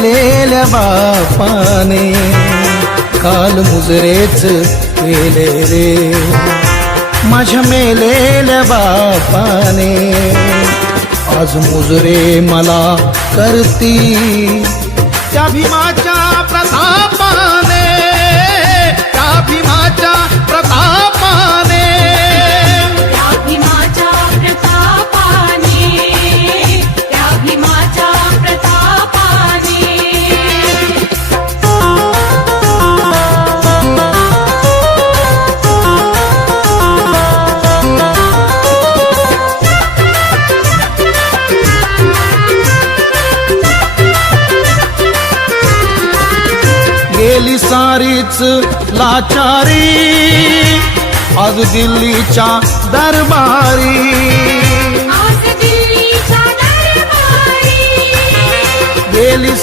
मेलेल्या बापाने काल मुजरेच केले रे, माझ्या मेलेल्या बापाने आज मुजरे मला करती त्या भीमाच्या प्रतापाने, त्या भीमाच्या प्रतापाने, त्या भीमाच्या प्रतापाने, त्या भीमाच्या प्रतापाने. गेली सारीच लाचारी आज दिल्लीच्या दरबारी, आज दिल्लीच्या दरबारी गेली